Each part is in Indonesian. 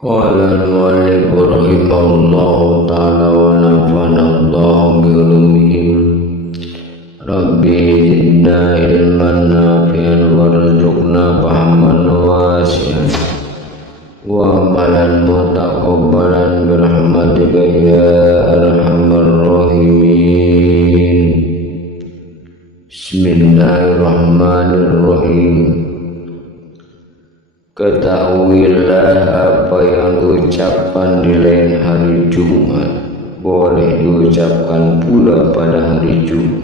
Qala al-mu'allif rahimahullahu ta'ala wa nafa'ana Allahu bi ulumihim. Rabbi zidna ilman nafi'an warzuqna fahman wasi'an wa amalan mutaqabbalan bi rahmatika ya arhamar rahimin. Bismillahirrahmanirrahim. Ketahuilah apa yang diucapkan di lain hari Jumat boleh diucapkan pula pada hari Jumat.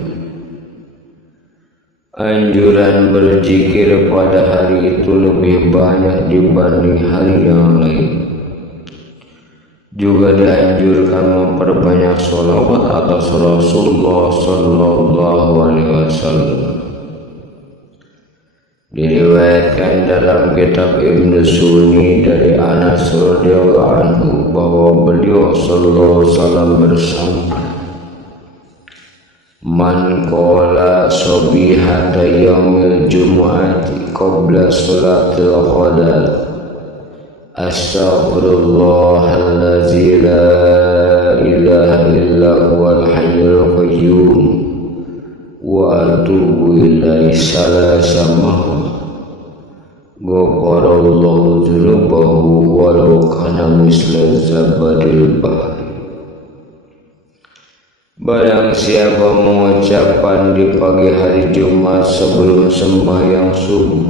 Anjuran berzikir pada hari itu lebih banyak dibanding hari yang lain. Juga dianjurkan memperbanyak sholawat atas Rasulullah Sallallahu Alaihi Wasallam. Diriwayatkan dalam kitab Ibnu Sunni dari Anas radhiyallahu anhu bahwa beliau sallallahu alaihi wasallam bersabda, "Man qala subihata yaumil jumu'ati qabla salatil qadar astaghfirullahallazi la ilaha illa huwal hayyul qayyum wa atubu ilaihi salasa marrat ghafarallahu dzunubahu walau kana misla zabadil bahri." Barang siapa mengucapkan di pagi hari Jumat sebelum sembahyang subuh,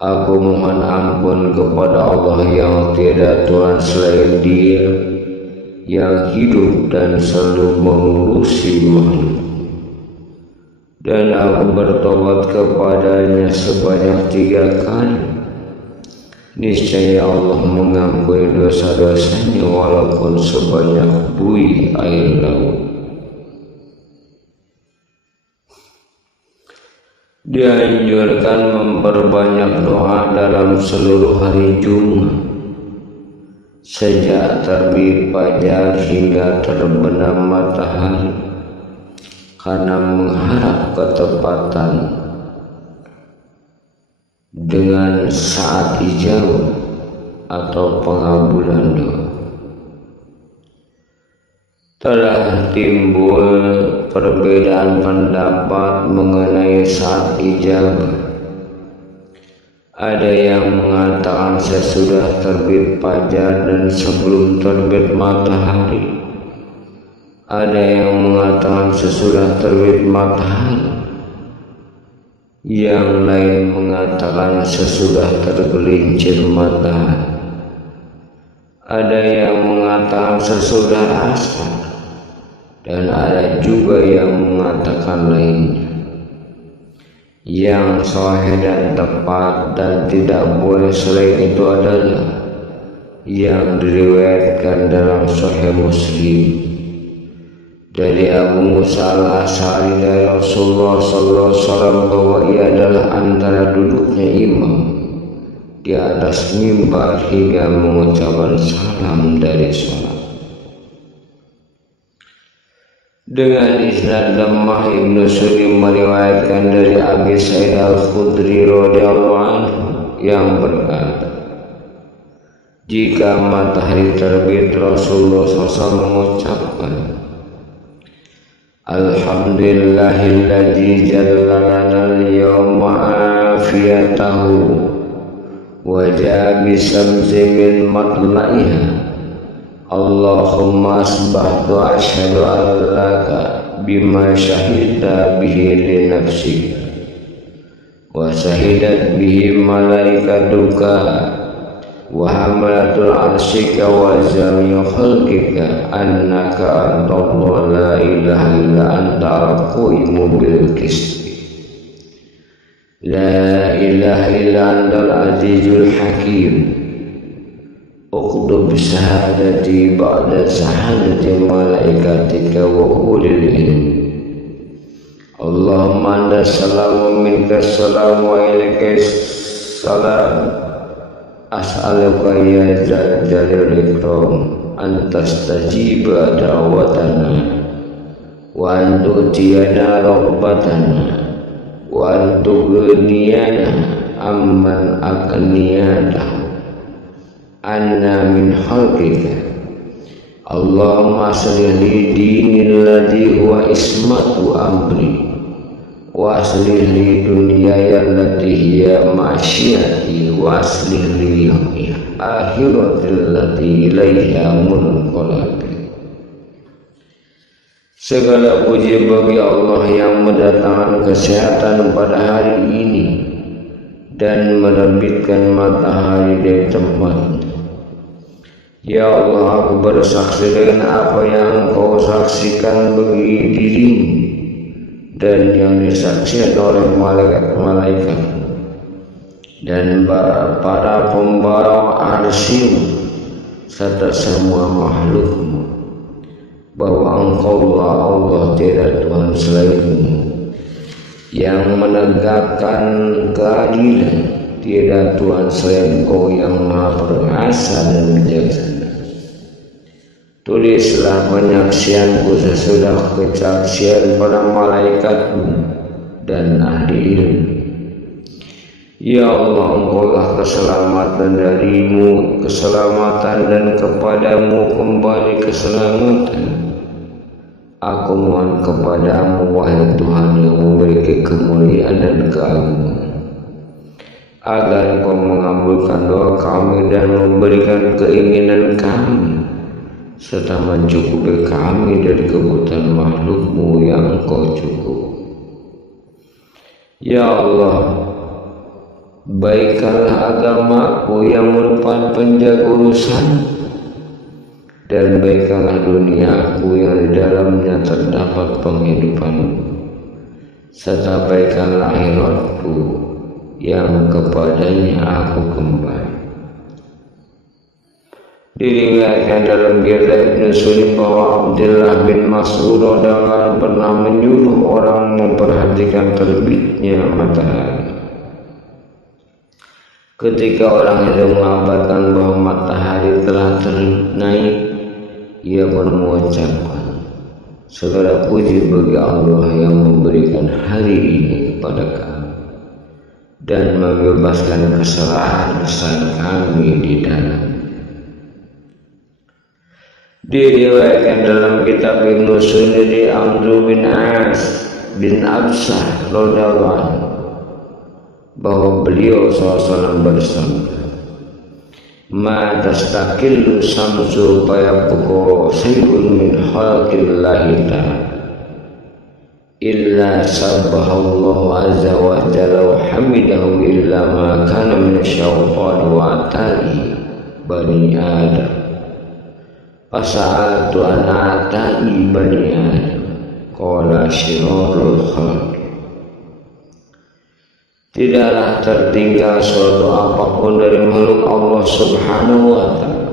aku mohon ampun kepada Allah yang tiada Tuhan selain Dia, yang hidup dan selalu mengurusi makhluk, dan aku bertobat kepadanya sebanyak 3 kali, niscaya Allah mengampuni dosa-dosanya walaupun sebanyak buih air laut. Dianjurkan memperbanyak doa dalam seluruh hari Jumat, sejak terbit fajar hingga terbenam matahari, karena mengharap ketepatan dengan saat ijabah atau pengabulan doa. Telah timbul perbedaan pendapat mengenai saat ijabah. Ada yang mengatakan sesudah terbit fajar dan sebelum terbit matahari. Ada yang mengatakan sesudah terbit matahari. Yang lain mengatakan sesudah tergelincir matahari. Ada yang mengatakan sesudah asar, dan ada juga yang mengatakan lainnya. Yang sahih dan tepat dan tidak boleh selain itu adalah yang diriwayatkan dalam Sahih Muslim dari Abu Musa al-Asy'ari dari Rasulullah sallallahu alaihi wasallam bahwa ia adalah antara duduknya imam di atas mimbar hingga mengucapkan salam dari salat. Dengan isnad lemah, Ibnu Sunni meriwayatkan dari Abi Sa'id al-Khudri radhiyallahu anhu yang berkata, jika matahari terbit Rasulullah SAW mengucapkan, Alhamdulillahilladzi jallana al-yawma afiyatahu wa ja'a bisamsi min matla'iha Allahumma asbahtu asyhadu an laka bima syahidta bihi li nafsika wa syahidat bihi malaikatuka wa hamalatul arsyika wa jami'u khalqika annaka antallahu la ilaha illa anta al-qayyumu bil qisti la ilaha illa antal azizul hakim uqdub syahadati ba'da syahadati malaikatika wa ulil ilmi Allahumma anta salamu minka salamu wa ilaika salam as'aluka ya jalil ikram antastajiba da'watana wa antu'tiyana rabbatana wa antughniyana amman aghniyana anna min khalqika. Allahumma aslih li dinil ladzi huwa ismatu amri wa aslih li dunyaya allati hiya ma'syiyati wa aslih li akhirati allati ilaiha munqalabi. Segala puji bagi Allah yang mendatangkan kesehatan pada hari ini dan menerbitkan matahari dari tempatnya. Ya Allah, aku bersaksi dengan apa yang Engkau saksikan bagi dirimu dan yang disaksikan oleh malaikat-malaikat dan para pembawa arsy serta semua makhlukmu, bahwa Engkaulah Allah, tiada Tuhan selainmu, yang menegakkan keadilan, tiada Tuhan selain Engkau yang Maha Perkasa dan bijaksana. Tulislah penyaksianku sesudah kesaksian para malaikatmu dan ahli ilmu. Ya Allah, Engkaulah keselamatan darimu, keselamatan, dan kepadamu kembali keselamatan. Aku mohon kepadamu, wahai Tuhan yang memiliki kemuliaan dan keagungan, agar Engkau mengabulkan doa kami dan memberikan keinginan kami, serta mencukupi kami dari kebutuhan makhlukmu yang Engkau cukup. Ya Allah, baikkanlah agamaku yang merupakan penjaga urusan, dan baikkanlah duniaku yang di dalamnya terdapat penghidupanmu, serta baikkanlah akhiratku yang kepadanya aku kembali. Diriwayatkan dalam kitab Ibnu Sulim bahwa Abdullah bin Mas'ud radhiyallahu pernah menyuruh orang memperhatikan terbitnya matahari. Ketika orang itu mengabarkan bahwa matahari telah naik, ia pun mengucapkan, segala puji bagi Allah yang memberikan hari ini kepada kami dan membebaskan kesalahan-kesalahan kami di dalam. Diriwayatkan dalam kitab Ibnu Sunnah dari Amr bin As bin Absah radhiyallahu anhu bahwa beliau SAW bersabda, ma tastaqillu samsu fayabqa shay'un min khalqillahi ta'ala illa sabbahallahu azza wa jalla wa hamidahu illa ma kana min syaitan wa ata'i bani adam. Fasa'atu an ata'i bani adam qala syirarul khalq. Tidaklah tertinggal suatu apapun dari makhluk Allah Subhanahu wa ta'ala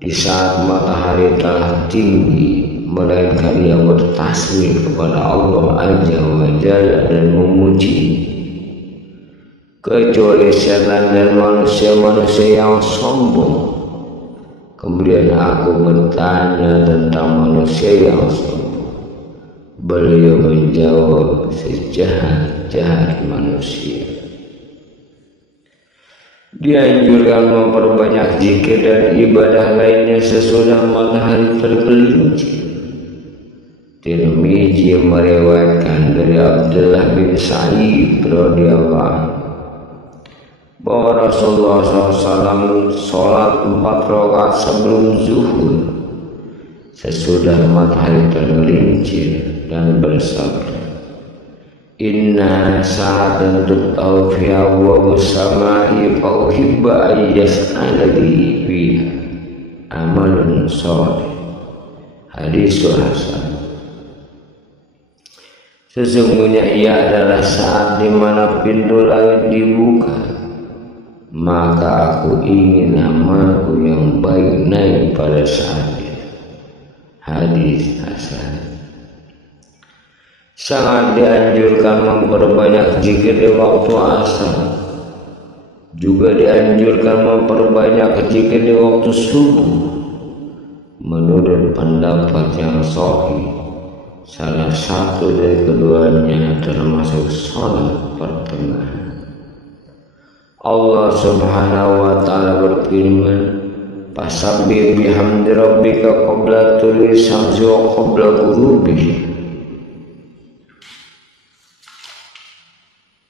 di saat matahari telah tinggi, melainkan ia bertasbih kepada Allah Azza wa Jalla dan memuji, kecuali setan dan manusia-manusia yang sombong. Kemudian aku bertanya tentang manusia yang sombong. Beliau menjawab, sejahat-jahat manusia. Dianjurkan memperbanyak zikir dan ibadah lainnya sesudah matahari tergelincir. Tirmizi meriwayatkan dari Abdullah bin Sa'id radhiyallahu anhu bahwa Rasulullah SAW sholat 4 rakaat sebelum zuhur sesudah matahari tergelincir dan bersabda, inna sa'atan tut'au fiha wa busama'i fauhibba ayyas'ala bihi fiha amalun sholih. Hadis hasan. Sesungguhnya ia adalah saat di mana pintu langit dibuka, maka aku ingin amalku yang baik naik pada saat itu. Hadis hasan. Sangat dianjurkan memperbanyak zikir di waktu asar. Juga dianjurkan memperbanyak zikir di waktu subuh. Menurut pendapat yang sahih, salah satu dari keduanya termasuk sholat pertengahan. Allah Subhanahu wa ta'ala berfirman, berfirman, fasabbih bihamdi rabbika qabla tulu'i syamsi wa qabla ghurubiha.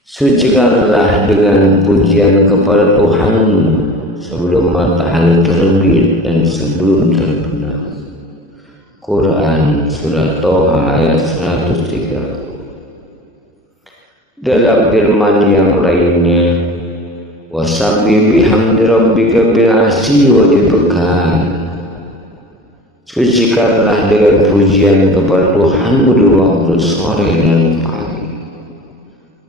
Sucikanlah dengan pujian kepada Tuhan sebelum matahari terbit dan sebelum terbenam. Quran Surah Toha ayat 130. Dalam firman yang lainnya, wasabbih bihamdi rabbika bil asyi wal ibkar. Sucikanlah dengan pujian kepada Tuhanmu di waktu sore dan pagi.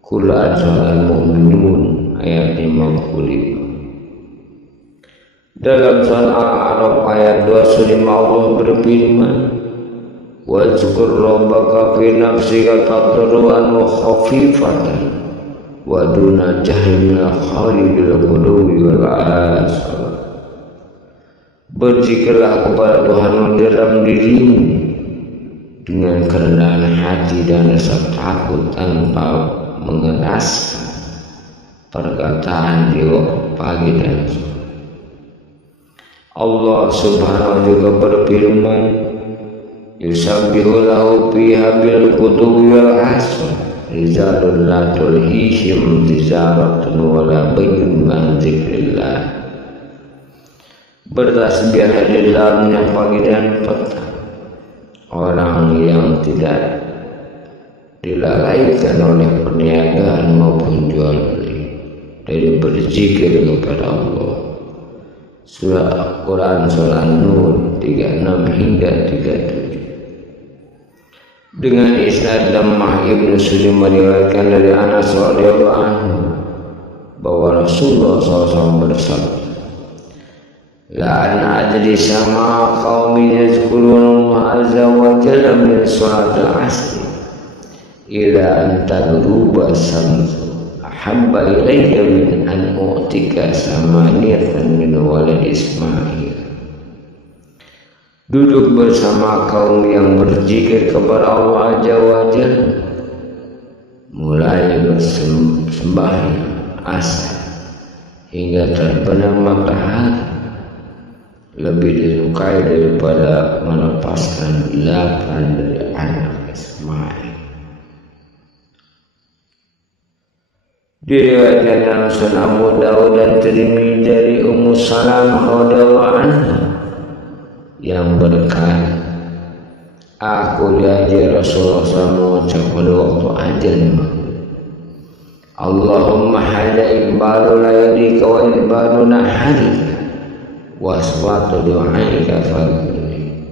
Qul al-mu'minun ayat 55. Dalam surah Al-A'raf ayat 25 Allah berfirman, wazkur rabbaka fi nafsika tadarruan wa khafifatan wa duna jahri minal khawfi bil ghuluwi wal asal. Berzikirlah kepada Tuhan dalam dirimu dengan kerendahan hati dan rasa takut tanpa mengeraskan perkataan di waktu pagi dan sore. Allah Subhanahu wa ta'ala berfirman, yusabbihu lahu fiha bil quduwi wal asal rijalun la tulhihim tijaratun wala bai'un an dzikrillah. Bertasbihlah di dalamnya pagi dan petang orang yang tidak dilalaikan oleh perniagaan maupun jual beli dari berzikir kepada Allah. Surah Al-Quran Surah An-Nur 36 hingga 37. Dengan isnad Lemah Ibnu Sulaim meriwayatkan dari Anas radhiyallahu anhu bahwa Rasulullah SAW bersabda, la an ajlisa ma'a qaumin yazkuruna Allah azza wa jalla min salatil asr ila an taghruba syamsu ahabba ilayya min an u'tika samaniyatan min walad Ismail. Duduk bersama kaum yang berzikir kepada Allah Azza wa Jalla mulai bersembahyang asar hingga terbenam matahari lebih disukai daripada melepaskan 8 dari anak Ismail. Diriwayatkan dalam Sunan Abu Dawud dan Tirmidzi dari Ummu Salamah radhiyallahu anha yang berkata, aku diajar Rasulullah SAW pada waktu azan Allahumma hada iqbalu laylika wa iqbalu naharika waswatu du'aika faqbulni.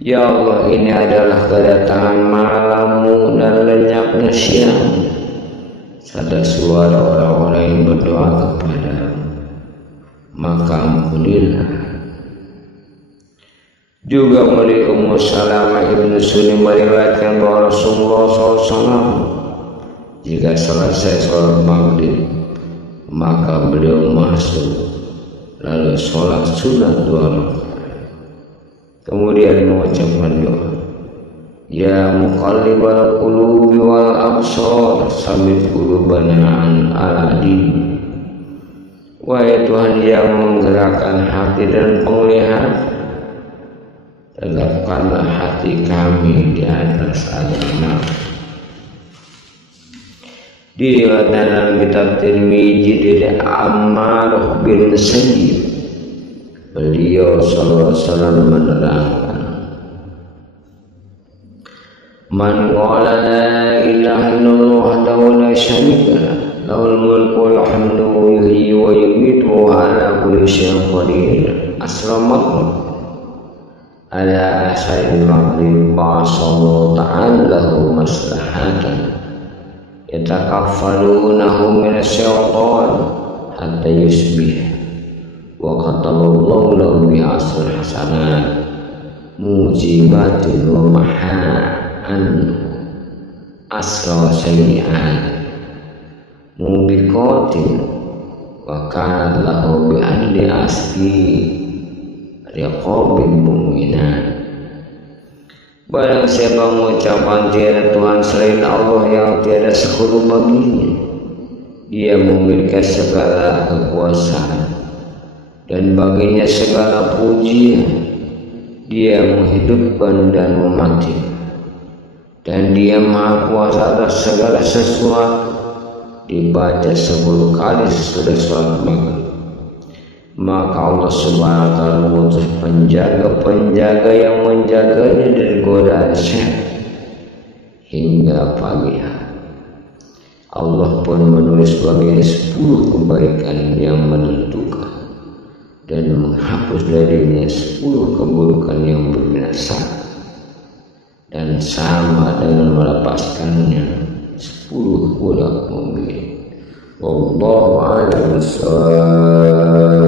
Ya Allah, ini adalah kedatangan malammu dan lenyapnya siang, ada suara orang-orang yang berdoa kepadamu, maka ampunilah. Juga dari Ummu Salamah Ibnu Sulaim meriwayatkan bahwa Rasulullah SAW jika selesai sholat maghrib maka beliau masuk lalu sholat sunat 2 rakaat, kemudian mengucapkan doa, ya muqallibal qulubi wal absar tsabbit qulubana ala din. Wahai Tuhan yang menggerakkan hati dan penglihatan, tegakkanlah hati kami di atas agama. Diriwayatkan dalam kitab Tirmidzi dari Ammar bin Sayyid, beliau sallallahu alaihi wasallam menerangkan, man qala la ilaha illallah wahdahu la syarika lahu lahul mulku wal hamdu yuhyi wa yumiitu wa ala kulli syai'in qadir asramakum ala asya'il maghrib ba'asallahu ta'ala lahu maslahatan yatakaffalunahu min asyaitan hatta yusbih wa qatalallahu lahu bi asr hasanat mujibatin wa mahaan asra sayyi'at mubikotin wa kana lahu bi ahli asli riqabin mu'minat. Barang siapa mengucapkan tiada Tuhan selain Allah yang tiada sekutu baginya, dia memiliki segala kekuasaan dan baginya segala puji. Dia menghidupkan dan mematikan, dan dia maha kuasa atas segala sesuatu. Dibaca 10 kali sesudah sholat maghrib, maka Allah Subhanahu wa ta'ala mengutus penjaga-penjaga yang menjaganya dari godaan syaitan hingga pagi hari. Allah pun menulis baginya 10 kebaikan yang menentukan dan menghapus darinya 10 keburukan yang berbinasa, dan sama dengan melepaskannya 10 budak mungkin. Wallahu a'lam bishawab.